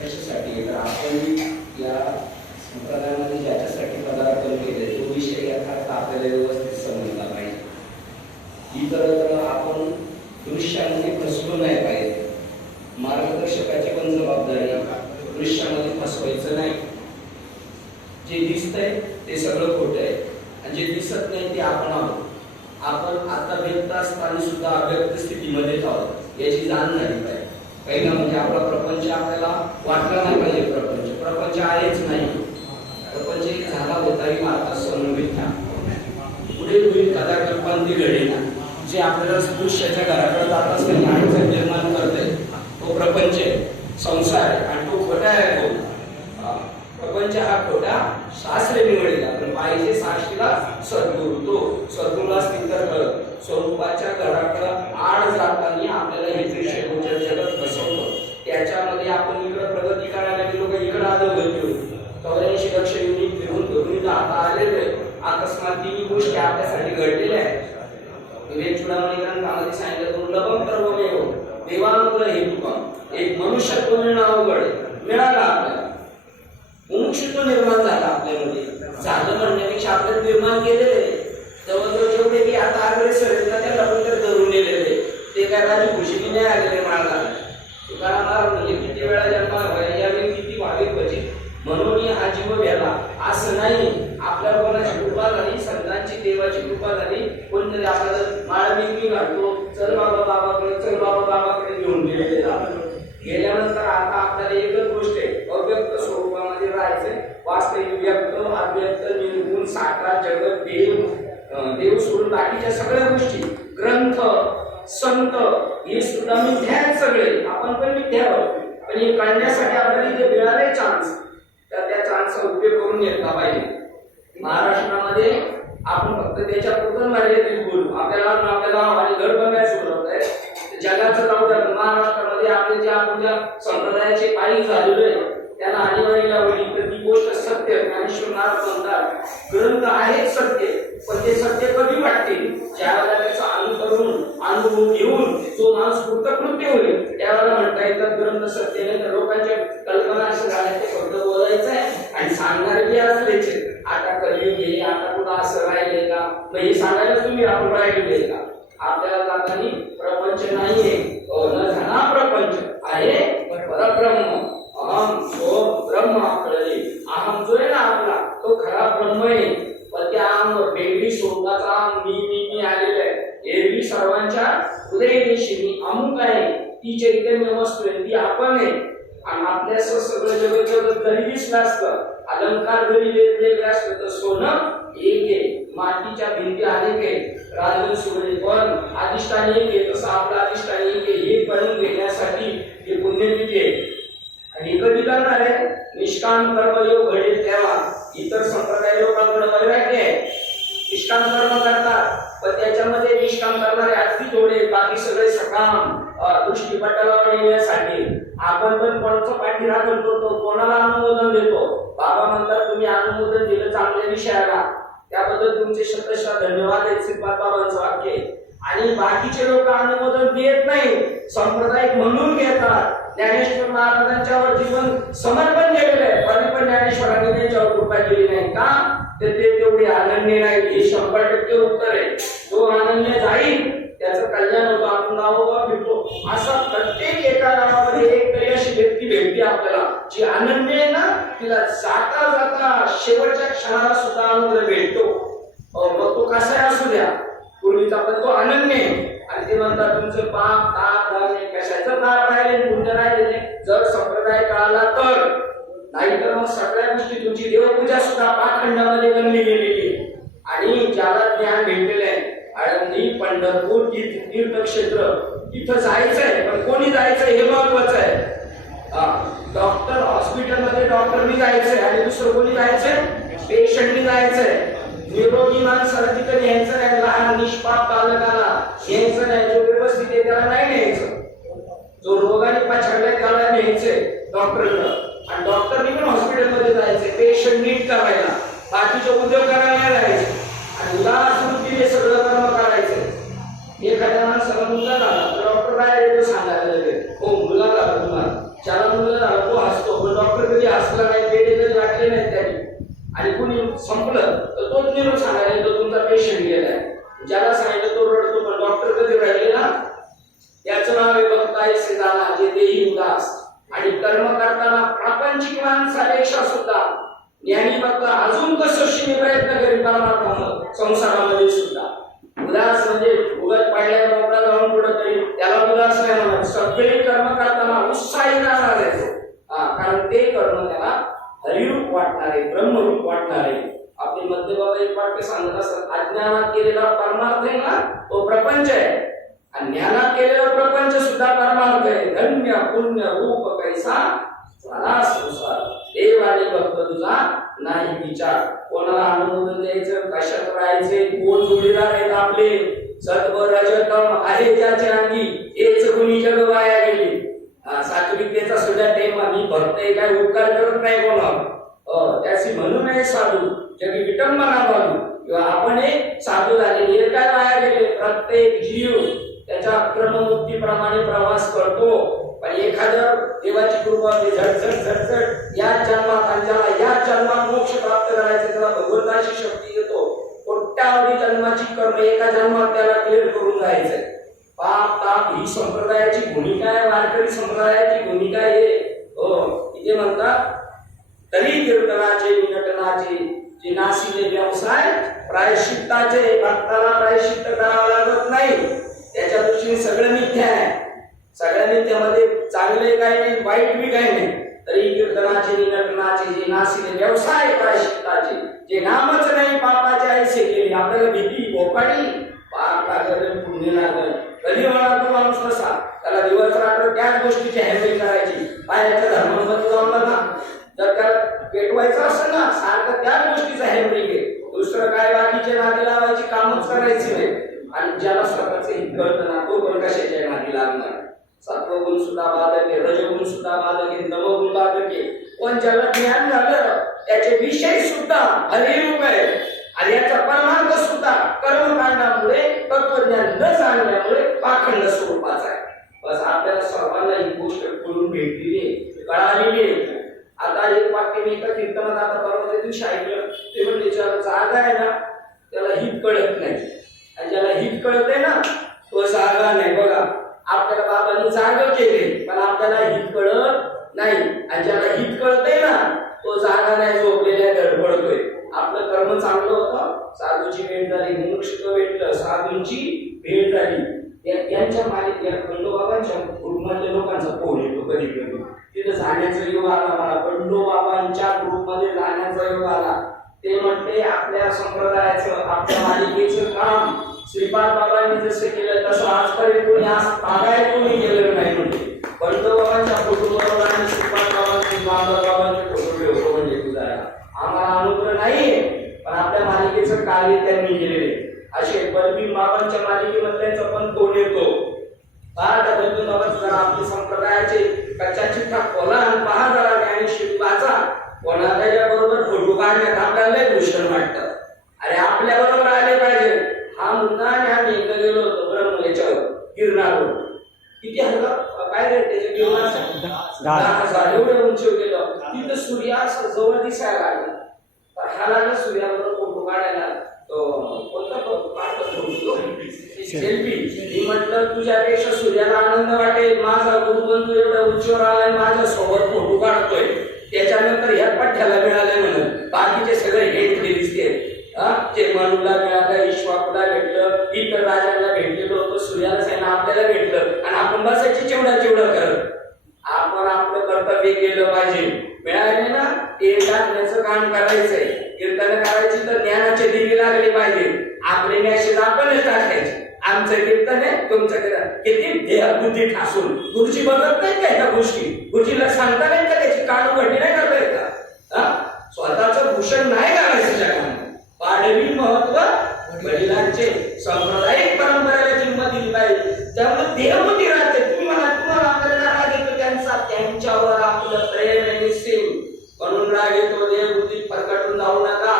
कशासाठी? तर आपण या संप्रदायामध्ये ज्याच्यासाठी पदार्पण केले तो विषय यथार्थ आपल्याला व्यवस्थित समजला पाहिजे. इतर तर आपण दृश्यामध्ये फसलो नाही पाहिजे. मार्गदर्शकाची पण जबाबदारी दृश्यामध्ये फसवायचं नाही. जे दिसतंय ते सगळं खोटं आहे. आणि जे दिसत नाही ते आपण आहोत. आपण आता व्यक्त असताना सुद्धा अव्यक्त स्थितीमध्ये आहोत. याची जाण नाही काही ना म्हणजे आपला प्रपंच आपल्याला वाटला नाही पाहिजे प्रपंच. प्रपंच आहेच नाही. प्रपंच एक झाला होता होताही मारता समन्वित पुढे होईल कदाकल्पांती घडेना जे आपल्याला दृश्याच्या घराकडे जात असताना अडचण निर्माण करते तो प्रपंच आहे. संसार आहे. आणि तो खोटा आहे तो प्रपंच हा खोटा शास्त्र निवडेला पण पाहिजे साक्षीला सद्गुरू तो सद्गुरूला स्थिर कळत स्वरूपाच्या घराकडे आड जाताना आपल्याला हे दृश्य गोचर जगत फसवलं त्याच्यामध्ये आपण इकडे प्रगती करायला गेलो का इकडे आलं होतो चौऱ्याऐंशी लक्ष युनिट फिरून फिरून आता आलेले अकस्मात तिन्ही गोष्टी आपल्यासाठी घडलेल्या आहेत विवेक चुडामणी ग्रंथामध्ये सांगितलं दुर्लभम कर्ममेव देवानुग्रह हेतुकम एक मनुष्यत्व मिळणं अवघड आहे. मिळाला आपल्याला मुमुक्षुत्व निर्माण झाला आपल्यामध्ये. झालं म्हणण्यापेक्षा आपल्याला निर्माण केलेलं आहे. जवळजवळ जेवढे की आता आग्रे आहेत ना त्याला पण तर धरून नेलेले ते काय राजी खुशीने नाही आलेले म्हणाला तुकाराम महाराज म्हणजे किती वेळा जन्माला यावेळी किती व्हावे पाहिजे म्हणून हा जीव घ्याला असं नाही. आपल्या कोणाची कृपा झाली संतांची देवाची कृपा झाली. कोणतरी आपल्याला माळ मी घालतो चल बाबा बाबा बाबाकडे घेऊन गेलेले आपण गेल्यानंतर आता आपल्याला एकच गोष्ट आहे अव्यक्त स्वरूपामध्ये राहायचंय वास्तविक व्यक्त अव्यक्त निर्गुण साकार जगत देव अं, देव या सगळ्या गोष्टी ग्रंथ संत हे सुद्धा मिथ्या आहेत सगळे. आपण पण मिथ्या आहोत पण हे काढण्यासाठी आपल्याला इथे मिळाले चान्स तर त्या चान्सचा उपयोग करून घेतला पाहिजे. महाराष्ट्रामध्ये आपण फक्त त्याच्या पुरतं मर्यादित बोलू. आपल्याला आपल्याला आणि घर बनवायचं सुरुवात आहे. जगाचं जाऊ द्या महाराष्ट्रामध्ये आपले जे आपण ज्या संप्रदायाचे पायी झालेलो आहे त्याला आणीबाणी लावली तर ती गोष्ट सत्य. ज्ञानेश्वर महाराज म्हणतात ग्रंथ आहेत सत्य पण ते सत्य कधी वाटते ज्यावेळेला त्याचा अनुकरून अनुभव घेऊन जो माणूस कृतकृत्य होईल त्यावेळेला म्हणता येतात ग्रंथ सत्य नाही तर लोकांच्या कल्पना अशा झाल्या ते फक्त बोलायचं आहे आणि सांगणारे बी असलेच आता कलियुग आहे आता कुठं असं राहिले का? मग हे सांगायला तुम्ही आपण राहिलेले का आपल्याला जाताना प्रपंच नाहीये अ, न धना प्रपंच आहे परब्रह्म अहम सो ब्रह्म आपल्याला अहम जो आहे ना आपला तो खरा ब्रह्म आहे पण त्या अहम वेगळी स्वरूपाचा मी मी मी आलेला आहे एरवी सर्वांच्या हृदयदेशी मी अमुक आहे ती रिकामी वस्तू आहे ती आपण आहे. आणि आपल्या सगळं जगत जगत जरी दिसलं असतं. अलंकार जरी वेगवेगळे असलं तर सोनं एक आहे. मातीच्या भिंती अनेक आहे राजन सुरळे पण अधिष्ठान एक आहे. तसं आपलं अधिष्ठान एक आहे. हे करून घेण्यासाठी हे पुण्यतिथी आहे. आणि कधी करणार आहे? निष्काम कर्मयोग घडेल तेव्हा इतर संप्रदाय लोकांकडे वैराग्य आहे. निष्काम कर्म करतात. करणारे अगदी थोडे बाकी सगळे सकाम दृष्टीपटाला येण्यासाठी आपण पण कोणाचा पाठीराखण करतो कोणाला अनुमोदन देतो? बाबा म्हणतात तुम्ही अनुमोदन दिलं चांगल्या विषयाला. त्याबद्दल तुमचे शतशः धन्यवाद आहेत श्रीपाद बाबांचं वाक्य आणि बाकीचे लोक अनुमोदन देत नाही संप्रदाय म्हणून घेतात. ज्ञानेश्वर महाराजांच्यावर जीवन समर्पण केलेलं आहे. पण ज्ञानेश्वरांनी त्यांच्यावर कृपा तर ते तेवढी अनन्य नाही. हे शंभर टक्के उत्तर आहे. जो आनंद जाईल त्याचं कल्याण होतं. आपण नावोबा भेटतो असा प्रत्येक एका नावामध्ये एक तरी अशी व्यक्ती भेटते आपल्याला. जी आनंद आहे ना तिला जाता जाता शेवटच्या क्षणाला सुद्धा आनंद भेटतो मग तो कसा असू द्या. पूर्वीचा पण तो आनंद आहे. आणि ते म्हणतात तुमचं पाप ताप राहिले कशाचं ताप राहिले? पुण्य राहिले जर संप्रदाय कळाला तर. नाही तर मग सगळ्या गोष्टी तुमची देवपूजा सुद्धा पाखंडामध्ये बनली गेलेली आणि ज्याला ज्ञान भेटलेलं आहे आळंदी पंढरपूर तीर्थक्षेत्र तिथं जायचंय पण कोणी जायचंय हे महत्वाचं आहे. डॉक्टर हॉस्पिटलमध्ये डॉक्टरनी जायचंय आणि दुसरं कोणी जायचंय? पेशंटनी जायचंय. निरोगी माणसाला तिथं न्यायचं नाही लहान निष्पाप बालकाला. हे नाही जो व्यवस्थित आहे त्याला नाही न्यायचं जो रोगाने पछाडलाय त्याला न्यायचंय डॉक्टरकडं आणि डॉक्टरनी पण हॉस्पिटलमध्ये जायचंय पेशंट नीट करायला बाकीचे उद्योग करायला नाही जायचे आणि उदाहरण सगळं कर्म करायचं एखाद्या माणसाला मुलगा झाला तर डॉक्टर काय येतो सांगायला लगेच हो मुलगा झाला तुम्हाला ज्याला मुलगा झाला तो हसतो तुम्ही तर तो निरोप सांगायला तो तुमचा पेशंट गेलाय. ज्याला सांगितलं तो रडतो पण डॉक्टर कधी राहिले ना? याचं नाव आहे बघताय सिद्धाला जे देही उदास. आणि कर्म करताना प्रापंचिक माणसापेक्षा सुद्धा ज्ञानी भक्त अजून कसोशीने प्रयत्न करीत परमार्थामध्ये संसारामध्ये सुद्धा. उदास म्हणजे उगत पाडल्या नोकरा जाऊन पुढे तरी. त्याला उदास नाही म्हणत. सगळे कर्म करताना उत्साही राहणार आहे कारण ते कर्म त्याला हरिरूप वाटणारे ब्रह्मरूप वाटणारे. आपले मध्य बाबा एक वाक्य सांगत असतात अज्ञानात केलेला परमार्थ आहे ना तो प्रपंच आहे. आणि ज्ञानात केलेला प्रपंच सुद्धा परमार्थ आहे. धन्य पुण्य रूप कैसा झाला संसार. देव आणि भक्त तुझा नाही विचार. कोणाला अनुमोदन द्यायचं? कशात राहायचे? कोण जोडीदार आहेत आपले? सत्व रजतम आहे ज्याच्या अंगी. हेच कुणी जग वाया गेली. हा, सात्विकतेचा सुद्धा टेम आम्ही भरतोय काय उपकार करत नाही कोणावर. अ, त्याची म्हणू नये साधू जगी विटंबना बाजू किंवा आपण हे साधू झाले काय वाया गेले प्रत्येक जीव त्याच्या क्रममुक्तीप्रमाणे प्रवास करतो. पण एखादं देवाची कृपा झडझड झटझट झटझट या जन्मात आणि ज्याला या जन्मात मोक्ष प्राप्त करायचं त्याला भगवंताची शक्ती येतो. कोट्यावधी जन्माची कर्म एका जन्मात त्याला क्लिअर करून जायचंय पाप ताप ही संप्रदायाची भूमिका आहे वारकरी संप्रदायाची भूमिका आहे. हो इथे म्हणतात तरी कीर्तनाचे विघटनाचे जे नाशिले व्यवसाय प्रायश्चित्ताचे भक्ताला प्रायश्चित्त करावं लागत नाही. त्याच्या दृष्टीने सगळं मिथ्या आहे. सगळ्या मिथ्यामध्ये चांगले काही नाही वाईट बी काही नाही. तरी कीर्तनाचे निघटनाचे जे नाशिले व्यवसाय प्रायश्चित्ताचे जे नामच नाही पापाचे ऐसे केले आपल्याला भीती भोपाळी सत्वगुण सुद्धा बाधक रजगुण सुद्धा बाधक आहे तमगुण बाधक पण ज्याला ज्ञान झालं त्याचे विषय सुद्धा हरिरूप आहे. आणि याचा परमार्थ सुद्धा कर्मकांडामुळे तत्वज्ञान न सांगण्यामुळे पाखंड स्वरूपाचा आहे. बस आपल्याला सर्वांना ही गोष्ट करून भेटलेली कळालेली आहे. आता एक वाक्य मी एका कीर्तनात आता परवा दिवशी ऐकलं. ते म्हणजे ज्याला जागा आहे ना त्याला हित कळत नाही. आणि ज्याला हित कळत आहे ना तो जागा नाही बघा आपल्याला बाबांनी जागा केले पण आपल्याला हित कळत नाही आणि ज्याला हित कळतंय ना तो जागा नाही झोपलेल्या धडपडतोय आपलं कर्म चांगलं होतं साधूची भेट झाली मुमुक्षुत्व भेटलं साधूंची भेट झाली या- यांच्या मालिक या खंडोबाबांच्या ग्रुपमधल्या लोकांचा फोन येतो कधी कधी तिथं जाण्याचा योग आला मला खंडोबाबांच्या ग्रुपमध्ये प्रयोग आला. ते म्हटले आपल्या संप्रदायाचं आपल्या मालिकेचं काम श्रीपाद बाबांनी जसं केलं तसं आजपर्यंत कोणी आज बागायत कोणी केलेलं नाही म्हणजे खंडोबाबांच्या फोटो बरोबर आणि श्रीपाद बाबांचे बाबांचे फोटो ठेवतो म्हणजे तुझा आम्हाला अनुग्रह नाहीये पण आपल्या मालिकेचं कार्य त्यांनी केलेले असे बलबीर बाबांच्या मालिकेमधल्याचा पण कोण येतो? पहा त्या बलबीर बाबांचं जरा आपले संप्रदायाचे कच्चा चिठ्ठा खोला आणि पहा जरा ज्ञानेश्वरी वाचा कोणाला त्याच्या काढण्यात आपल्याला लय भूषण वाटतं. अरे आपल्या बरोबर आले पाहिजे. हा मुद्दा आणि आम्ही एकदा गेलो होतो ब्रह्म याच्यावर गिरणारवर किती हजार काय रे त्याचे गिरणारचं दहा. दहा हजार एवढे उंचीवर गेलो. तिथं सूर्य असं जवळ दिसायला लागला. तर हा लागला सूर्याबरोबर फोटो काढायला तो कोणता काढतो सेल्फी मी म्हटलं तुझ्यापेक्षा सूर्याला आनंद वाटेल. माझा गुरुबंधू एवढ्या उंचीवर आलाय. माझ्या सोबत फोटो काढतोय. त्याच्यानंतर ह्या पठ्ठ्याला मिळाले म्हणून. बाकीचे सगळे हेटले दिसते. ते मनुला मिळालं इश्वाकूला भेटलं इतर राजांना भेटलेलो होतो सूर्याला सेना आपल्याला भेटलं. आणि आपण बसायची चिवडा चिवडा करत. आपण आपलं कर्तव्य केलं पाहिजे. मिळाले ना ते टाकण्याचं काम करायचंय. कीर्तन करायची तर ज्ञानाचे दिवे लागले पाहिजे. आपले मॅसेज आपणच टाकायचे. आमचं कीर्तन आहे तुमचं कीर्तन. किती बुद्धी ठासून. गुरुजी बघत नाही का ह्या गोष्टी? गुरुजीला सांगता नाही का त्याची काढू उघडणी नाही करता येतात का? हा? स्वतःचं भूषण नाही घालायचं जगामध्ये पाडवी महत्त्व वडिलांचे सांप्रदायिक परंपरेला किंमत दिली पाहिजे. त्यामुळे देहबुद्धी राहते. तुम्ही म्हणा तुम्हाला आपल्याला राग येतो त्यांचा त्यांच्यावर आपलं प्रेम आहे निश्चित म्हणून राग येतो देहबुद्धी प्रकटून जाऊ नका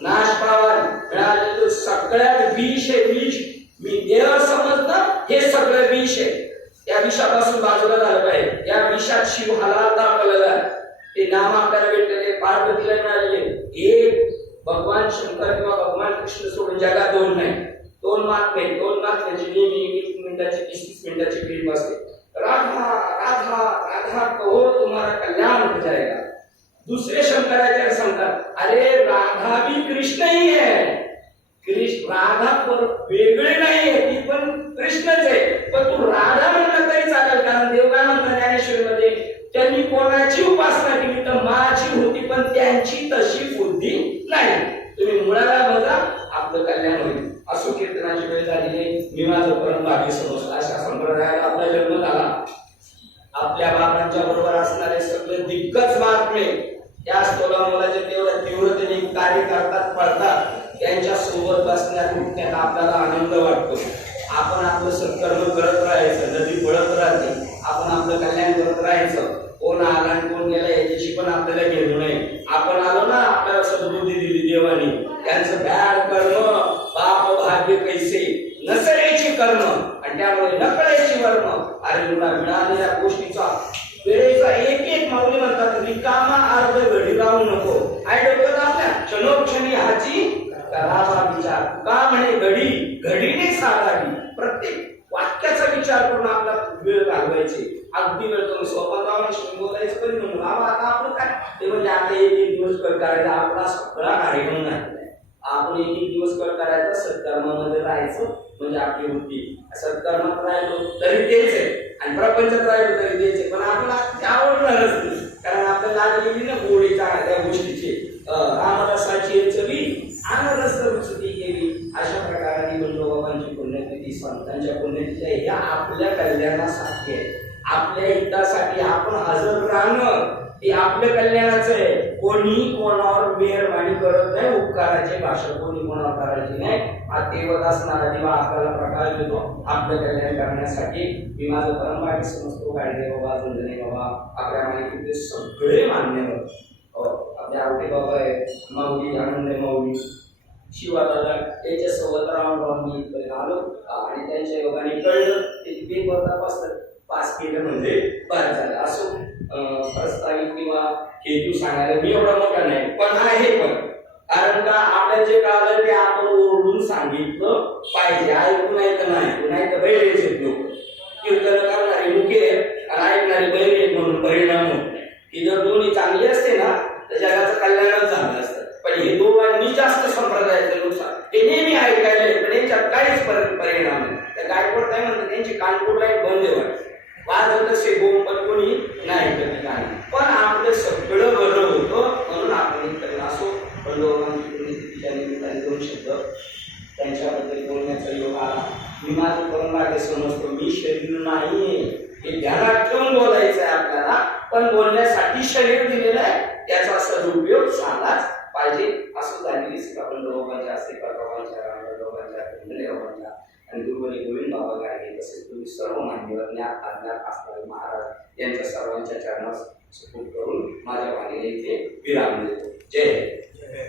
नाश पावन मिळाले तो सगळ्यात विष आहे विष मी देह समजणं हे सगळं विष आहे त्या विषापासून बाजूला झालं पाहिजे या विषात शिव हलाल दाखवलेला आहे ते नाम आपल्याला भेटलेले पार्वतीला मिळालेले एक भगवान शंकर किंवा भगवान कृष्ण सोडून जगात दोन नाही दोन महात्मे दोन महात्म्याची नेहमी वीस मिनिटाची तीस फिल्म असते राधा राधा राधा कहो तुम्हाला कल्याण हो जाएगा. दूसरे शंकराचार्य सांगतात अरे राधा भी कृष्ण ही है. कृष्ण राधा पण वेगळी नाही आहे ती पण कृष्णच आहे. पण तू राधा म्हणलं तरी चालेल कारण देवगानंद ज्ञानेश्वरीमध्ये त्यांनी कोणाची उपासना केली तर माझी होती पण त्यांची तशी बुद्धी नाही. तुम्ही मुळाला बघा आपलं कल्याण होईल. असो कीर्तनाची वेळ झाली आहे. मी माझं परम भाग्य समजतो अशा संप्रदायाला आपला जन्म झाला आपल्या बाबांच्या बरोबर असणारे सगळे दिग्गज महात्मे या स्तोला मुलाचे तेवढं तीव्रतेने कार्य करतात पडतात त्यांच्यासोबत बसण्यात उठण्यात आपल्याला आनंद वाटतो आपण आपलं सत्कर्म करत राहायचं नदी पळत राहते आपण आपलं कल्याण करत राहायचं कोण आला आणि कोण गेला याच्याशी पण आपल्याला घेऊ नये आपण आलो ना आपल्याला सद्बुद्धी दिली देवानी त्यांचं बॅड कर्म पाप भाग्य कैसे नसल्याची कर्म आणि त्यामुळे नकळायची वर्म अरे तुला मिळालेल्या गोष्टीचा वेळेचा एक एक माऊली म्हणतात रिकामा अर्ध घडी राहू नको आई डोक्यात आपल्या क्षणोक्षणी ह्याची करावा विचार का म्हणे घडी घडीने साधावी प्रत्येक वाक्याचा विचार करून आपला वेळ घालवायचे अगदी वेळ तुम्ही स्वतःला बोलायचं पण म्हणून बाबा आता आपण काय? ते म्हणजे आता एक एक दिवस कर करायचा आपला सगळा कार्यक्रम नाही आपण एक एक दिवस कर करायचा सत्कर्मामध्ये राहायचं म्हणजे आपली वृत्ती. सत्कर्मात राहिलो तरी तेच आहे. आणि प्रपंचात राहिलो तरी तेच आहे. पण आपल्याला आता ते आवडणारच नाही. कारण आपल्याला लागलेली ना गोळीचा त्या गोष्टीची. रामरसाची चवी आनरस ती संतांच्या पुण्यतिथी ह्या आपल्या कल्याणासाठी आहे. आपल्या हितासाठी आपण हजर राहणं हे आपल्या कल्याणाचं आहे. कोणी कोणावर मेहरबाणी करत नाही उपकाराची भाषा कोणी कोणावर करायची नाही. हा तेवत असणारा दिवा आपल्याला प्रकाश देतो. आपलं कल्याण करण्यासाठी मी माझं परंपरा समजतो. गाडगे बाबा जुंजने बाबा. आपल्या माहितीचे सगळे मान्यवर हो, आपले आवडे बाबा आहे माऊली आनंद माऊली. शिवाला त्यांच्यासोबत राहून राहून मी इथपर्यंत आलो. आणि त्यांच्या योगाने कळलं ते पेपर तपासतात पास केलं म्हणजे पास झालं. असो प्रस्तावित किंवा हेतू सांगायला मी एवढा मोठा नाही पण आहे पण. कारण का आपल्या जे कळालं ते आपण ओरडून सांगितलं पाहिजे. ऐकून नाही तर नाही नाही तर बैरेच येत लोक. कीर्तन करणारे मुखे आणि ऐकणारे बैरे म्हणून परिणाम होत की जर दोन्ही चांगली असते ना तर जगाचं कल्याणच झालं असतं पण हे दोघांनी जास्त संप्रदायाचं नुकसान हे नेहमी ऐकायला येत, पण यांच्यात काहीच परि- परिणाम नाही त्या गायकवाड काय म्हणतात त्यांची कानपूर लाइट बंद आहे वाटतं. वाजवत असे बोम पण कोणी नाही कधी नाही पण आपलं सगळं बरं होतं म्हणून आपण इथं असो पण दोघांची पुण्यतिथीच्या निमित्ताने दोन शब्द त्यांच्याबद्दल बोलण्याचा योग आला मी माझं करून लागले समजतो. मी शरीर नाहीये हे ध्यानात ठेवून बोलायचं आहे आपल्याला पण बोलण्यासाठी शरीर दिलेलं आहे. त्याचा सदुपयोग झालाच पाहिजे. असं झालेली श्रीकाबंद बाबांच्या श्रीकाबाबांच्या रामदाबांच्या आणि गुरुवरी गोविंद बाबा गाडगे तसेच तुम्ही सर्व मान्यवर ज्ञात अज्ञात असणारे महाराज यांच्या सर्वांच्या चरणास सुपूर करून माझ्या वाणीला इथे विराम देतो. जय